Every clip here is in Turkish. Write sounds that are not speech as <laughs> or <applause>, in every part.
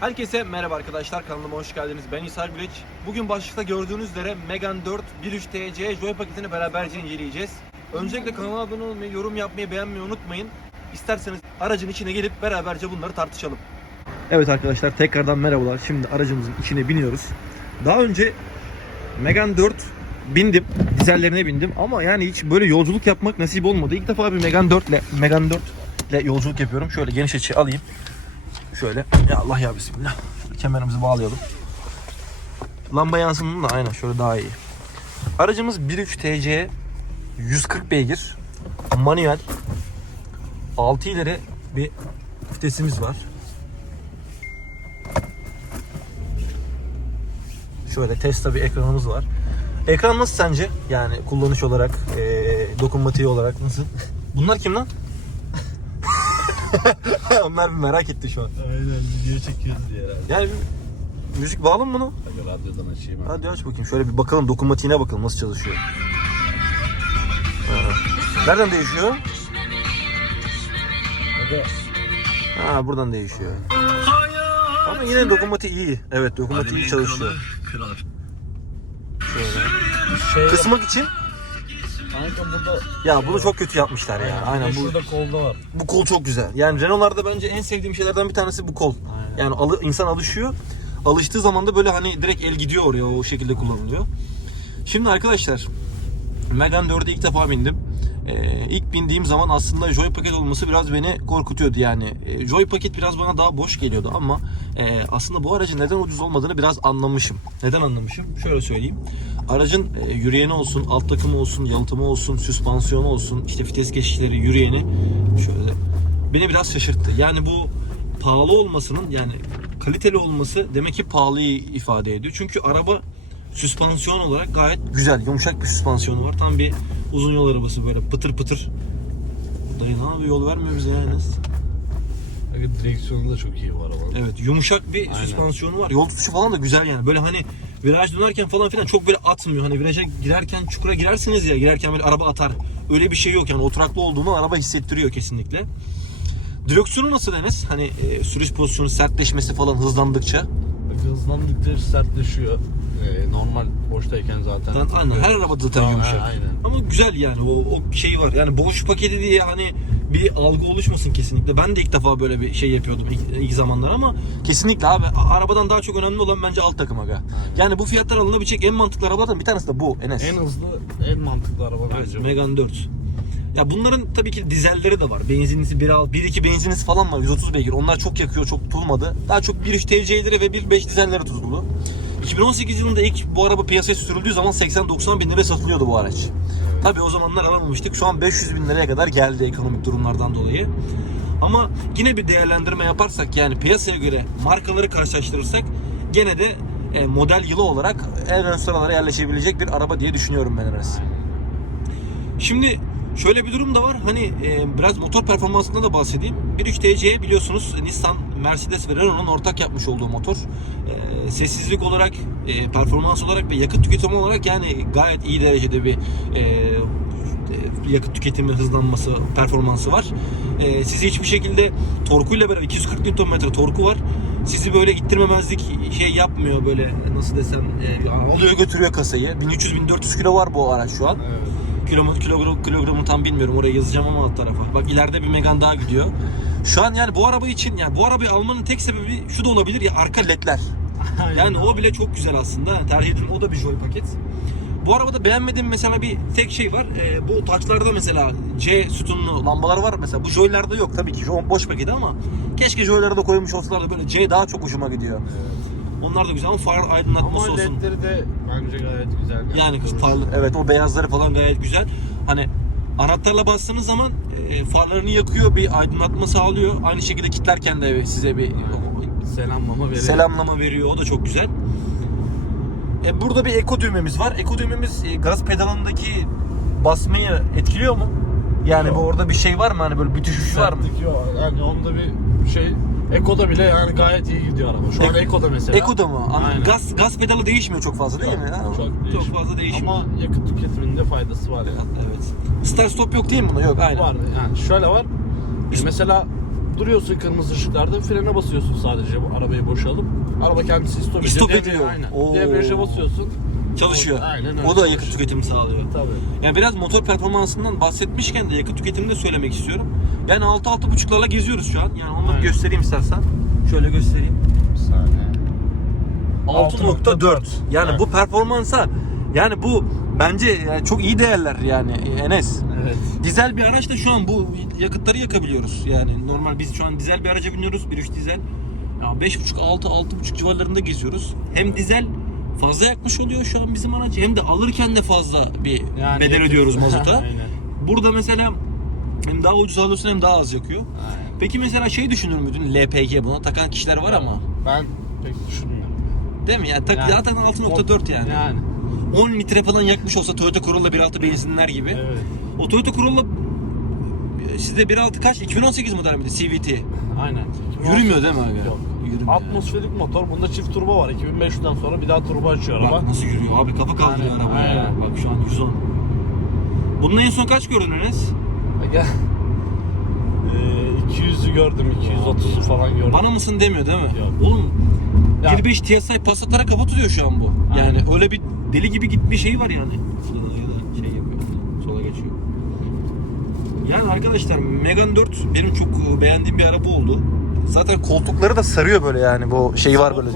Herkese merhaba arkadaşlar kanalıma hoş geldiniz. Ben İshal Güleç. Bugün başlıkta gördüğünüz üzere Megane 4 1.3 TC Joy paketini beraberce inceleyeceğiz. Öncelikle kanala abone olmayı, yorum yapmayı, beğenmeyi unutmayın. İsterseniz aracın içine gelip beraberce bunları tartışalım. Evet arkadaşlar tekrardan merhabalar. Şimdi aracımızın içine biniyoruz. Daha önce Megane 4 bindim. Dizellerine bindim ama yani hiç böyle yolculuk yapmak nasip olmadı. İlk defa bir Megane 4 ile Megane 4 ile yolculuk yapıyorum. Şöyle geniş açı alayım. Şöyle. Ya Allah ya bismillah. Kemerimizi bağlayalım. Lamba yansın da aynen şöyle daha iyi. Aracımız 1.3 TC 140 beygir. Manuel. 6 ileri bir vitesimiz var. Şöyle Tesla bir ekranımız var. Ekran nasıl sence? Yani kullanış olarak, eee dokunmatiği olarak nasıl? <laughs> Bunlar kim lan? <laughs> <laughs> Onlar bir merak etti şu an. Aynen video çekiyoruz diye herhalde. Yani bir müzik bağlı mı bunu? Hadi radyodan açayım abi. Hadi aç bakayım. Şöyle bir bakalım dokunmatiğine bakalım nasıl çalışıyor. Ha. Nereden değişiyor? Hadi. Ha buradan değişiyor. Ama yine dokunmatiği iyi. Evet dokunmatiği iyi çalışıyor. Kral. Şöyle. Şey Kısmak için Kanka burada ya bunu çok kötü yapmışlar ya. Aynen bu Şurada kolda var. bu kol çok güzel. Yani Renault'larda bence en sevdiğim şeylerden bir tanesi bu kol. Aynen. Yani alı, insan alışıyor. Alıştığı zaman da böyle hani direkt el gidiyor oraya o şekilde kullanılıyor. Şimdi arkadaşlar Megane 4'e ilk defa bindim. Ee, ilk bindiğim zaman aslında Joy paket olması biraz beni korkutuyordu yani. Ee, Joy paket biraz bana daha boş geliyordu ama e, aslında bu aracın neden ucuz olmadığını biraz anlamışım. Neden anlamışım? Şöyle söyleyeyim. Aracın e, yürüyeni olsun, alt takımı olsun, yalıtımı olsun, süspansiyonu olsun, işte vites geçişleri, yürüyeni şöyle beni biraz şaşırttı. Yani bu pahalı olmasının yani kaliteli olması demek ki pahalıyı ifade ediyor. Çünkü araba süspansiyon olarak gayet güzel, yumuşak bir süspansiyonu var. Tam bir uzun yol arabası böyle pıtır pıtır. Dayı ne yapıyor? Yol vermiyor bize yani. Kanka direksiyonu da çok iyi bu arabanın. Evet yumuşak bir Aynen. süspansiyonu var. Yol tutuşu falan da güzel yani. Böyle hani viraj dönerken falan filan çok böyle atmıyor. Hani viraja girerken çukura girersiniz ya girerken böyle araba atar. Öyle bir şey yok yani oturaklı olduğunu araba hissettiriyor kesinlikle. Direksiyonu nasıl Enes? Hani e, sürüş pozisyonu sertleşmesi falan hızlandıkça. Hızlandıkça sertleşiyor. Ee, normal boştayken zaten. Lan aynen her arabada zaten Tamam, yumuşak. ha, aynen. Ama güzel yani o, o şey var. Yani boş paketi diye hani bir algı oluşmasın kesinlikle. Ben de ilk defa böyle bir şey yapıyordum ilk, ilk zamanlar ama kesinlikle abi a- arabadan daha çok önemli olan bence alt takım aga. Yani bu fiyatlar alınabilecek en mantıklı arabalardan bir tanesi de bu Enes. En hızlı, en mantıklı araba Evet, bence. bu. Megane 4. Ya bunların tabii ki dizelleri de var. Benzinlisi 1.2 benzinlisi falan var. 130 beygir. Onlar çok yakıyor, çok tutulmadı. Daha çok 1.3 TC'leri ve 1.5 dizelleri tutuldu. 2018 yılında ilk bu araba piyasaya sürüldüğü zaman 80-90 bin liraya satılıyordu bu araç. Tabii o zamanlar alamamıştık. Şu an 500 bin liraya kadar geldi ekonomik durumlardan dolayı. Ama yine bir değerlendirme yaparsak yani piyasaya göre markaları karşılaştırırsak gene de e, model yılı olarak en ön sıralara yerleşebilecek bir araba diye düşünüyorum ben Enes. Şimdi şöyle bir durum da var. Hani e, biraz motor performansından da bahsedeyim. 1.3 TC biliyorsunuz Nissan, Mercedes ve Renault'un ortak yapmış olduğu motor. E, sessizlik olarak, e, performans olarak ve yakıt tüketimi olarak yani gayet iyi derecede bir e, e, yakıt tüketimi hızlanması, performansı var. E, sizi hiçbir şekilde torkuyla beraber 240 Nm torku var. Sizi böyle ittirmemezlik şey yapmıyor böyle nasıl desem e, alıyor götürüyor kasayı. 1300-1400 kilo var bu araç şu an. Evet. Kilogram, kilogram, kilogramı tam bilmiyorum oraya yazacağım ama alt tarafa. Bak ileride bir Megane daha gidiyor. Şu an yani bu araba için yani bu arabayı almanın tek sebebi şu da olabilir ya arka ledler. Yani o bile çok güzel aslında. Tercih edilen o da bir Joy paket. Bu arabada beğenmediğim mesela bir tek şey var. Ee, bu taçlarda mesela C sütunlu lambalar var mesela. Bu Joy'larda yok tabii ki. Joy boş paketi ama keşke Joy'lara da koymuş olsalar da böyle C daha çok hoşuma gidiyor. Onlar da güzel ama far aydınlatması Ama olsun. ledleri de bence gayet güzel. Yani kız farlı, evet o beyazları falan gayet güzel. Hani anahtarla bastığınız zaman e, farlarını yakıyor, bir aydınlatma sağlıyor. Aynı şekilde kilitlerken de size bir Selamlama veriyor. selamlama veriyor. O da çok güzel. E, burada bir eko düğmemiz var. Eko düğmemiz e, gaz pedalındaki basmayı etkiliyor mu? Yani Yok. bu orada bir şey var mı? Hani böyle bir düşüş var mı? Sertlik yok. Yani onda bir şey Eko'da bile yani gayet iyi gidiyor araba. Şu an Ek- Eko'da mesela. Eko'da mı? Aynen. Gaz gaz pedalı değişmiyor çok fazla değil mi? Ha, çok çok değişmiyor. fazla değişmiyor. Ama yakıt tüketiminde faydası var yani. evet. Start stop yok değil mi bunda? Yok aynen. Var yani şöyle var. E mesela duruyorsun kırmızı ışıklarda frene basıyorsun sadece bu arabayı boşalıp. Araba kendisi stop ediyor. Stop Devreye- ediyor. Aynen. Oo. Debriyaja basıyorsun. Çalışıyor. Aynen öyle, o da yakıt tüketimi sağlıyor. Tabii. Yani biraz motor performansından bahsetmişken de yakıt tüketimini de söylemek istiyorum. Yani 6-6.5'larla geziyoruz şu an. Yani onları Aynen. göstereyim istersen. Şöyle göstereyim. Bir saniye. 6.4. Yani Evet. bu performansa yani bu bence çok iyi değerler yani Enes. Evet. Dizel bir araçla şu an bu yakıtları yakabiliyoruz. Yani normal biz şu an dizel bir araca biniyoruz. 1.3 dizel. Ya 5.5 6 6.5 civarlarında geziyoruz. Hem dizel fazla yakmış oluyor şu an bizim araç hem de alırken de fazla bir Yani bedel yakıt- ödüyoruz mazota. <laughs> Burada mesela hem daha ucuz alıyorsun hem daha az yakıyor. Aynen. Peki mesela şey düşünür müydün LPG buna takan kişiler var ama. Ben pek düşünmüyorum. Değil mi? Yani, tak, Yani. zaten 6.4 yani. Yani. 10 litre falan yakmış olsa Toyota Corolla 1.6 benzinler gibi. Evet. O Toyota Corolla e, sizde 1.6 kaç? 2018 model miydi CVT? Aynen. Yürümüyor değil mi abi? Yok. Yürümüyor. Atmosferik motor. Bunda çift turbo var. 2500'den sonra bir daha turbo açıyor araba. Bak nasıl yürüyor abi kafa kaldırıyor Aynen, araba ya. aynen. Bak şu an 110. Bunun en son kaç gördün Enes? Gel. Ee, 200'ü gördüm, 230'u falan gördüm. Bana mısın demiyor değil mi? Yok. Oğlum Ya- 1.5 TSI Passat'lara kafa tutuyor şu an bu. Yani Aynen. öyle bir deli gibi gitmiş şeyi var yani. Sola ya da şey yapıyor. Sola geçiyor. Yani arkadaşlar Megane 4 benim çok beğendiğim bir araba oldu. Zaten koltukları da sarıyor böyle yani bu şey var böyle.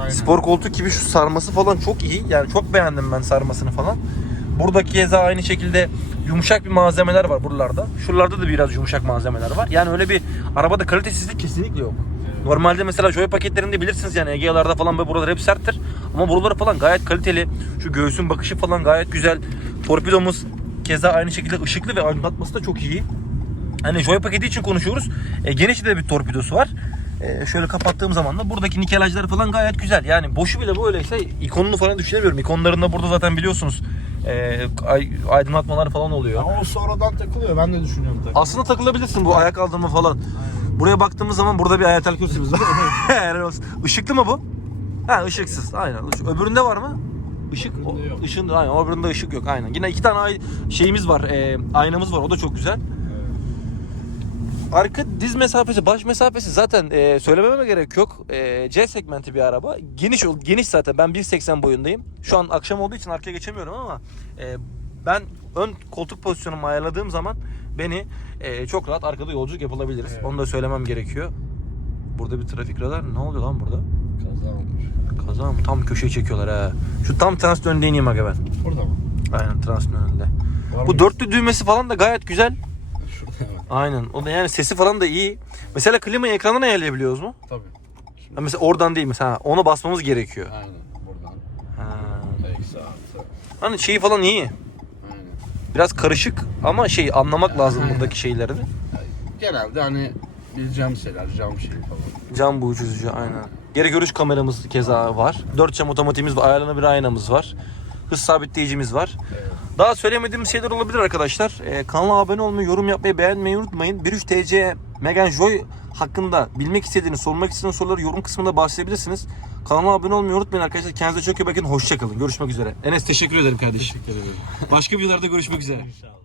Aynen. Spor koltuk gibi şu sarması falan çok iyi. Yani çok beğendim ben sarmasını falan. Buradaki keza aynı şekilde yumuşak bir malzemeler var buralarda. Şuralarda da biraz yumuşak malzemeler var. Yani öyle bir arabada kalitesizlik kesinlikle yok. Evet. Normalde mesela Joy paketlerinde bilirsiniz yani Egea'larda falan böyle buralar hep serttir. Ama buraları falan gayet kaliteli. Şu göğsün bakışı falan gayet güzel. Torpidomuz keza aynı şekilde ışıklı ve aydınlatması da çok iyi. Hani Joy paketi için konuşuyoruz. E, geniş de bir torpidosu var. E, şöyle kapattığım zaman da buradaki nikelajlar falan gayet güzel. Yani boşu bile böyleyse ikonunu falan düşünemiyorum. İkonlarında burada zaten biliyorsunuz e, ay- aydınlatmalar falan oluyor. Ya o sonradan takılıyor. Ben de düşünüyorum tabii. Aslında takılabilirsin bu ayak aldırma falan. Buraya baktığımız zaman burada bir ayatel kürsümüz var. <laughs> Helal olsun. Işıklı mı bu? Ha ışıksız. Aynen. Öbüründe var mı? Işık. O, Öbüründe yok. ışığın, aynen. Öbüründe ışık yok. Aynen. Yine iki tane ay- şeyimiz var. e, aynamız var. O da çok güzel. Arka diz mesafesi, baş mesafesi zaten e, söylememe gerek yok. E, C segmenti bir araba. Geniş geniş zaten. Ben 1.80 boyundayım. Şu an akşam olduğu için arkaya geçemiyorum ama e, ben ön koltuk pozisyonumu ayarladığım zaman beni e, çok rahat arkada yolculuk yapılabiliriz. Evet. Onu da söylemem gerekiyor. Burada bir trafik radar. Ne oluyor lan burada? Kaza olmuş. Kaza mı? Tam köşeye çekiyorlar ha. Şu tam transit önünde ineyim aga ben. Burada mı? Aynen transit önünde. Bu dörtlü düğmesi falan da gayet güzel. Aynen. O da yani sesi falan da iyi. Mesela klimayı ekrandan ayarlayabiliyoruz mu? Tabii. Şimdi, Mesela oradan değil mesela. Ona basmamız gerekiyor. aynen. Buradan. Ha. Eksi artı. Hani şeyi falan iyi. Aynen. Biraz karışık ama şey anlamak lazım Aynen. buradaki şeyleri. Genelde hani bileceğim şeyler, cam şeyi falan. Cam bu ucuzcu aynen. Geri görüş kameramız keza var. 4 cam otomatiğimiz var. Ayarlanabilir aynamız var. Hız sabitleyicimiz var. Evet. Daha söylemediğim şeyler olabilir arkadaşlar. Ee, kanala abone olmayı, yorum yapmayı, beğenmeyi unutmayın. 1.3 TC Megane Joy hakkında bilmek istediğiniz, sormak istediğiniz soruları yorum kısmında bahsedebilirsiniz. Kanala abone olmayı unutmayın arkadaşlar. Kendinize çok iyi bakın. Hoşçakalın. Görüşmek üzere. Enes teşekkür ederim kardeşim. Teşekkür ederim. Başka videolarda görüşmek üzere. İnşallah.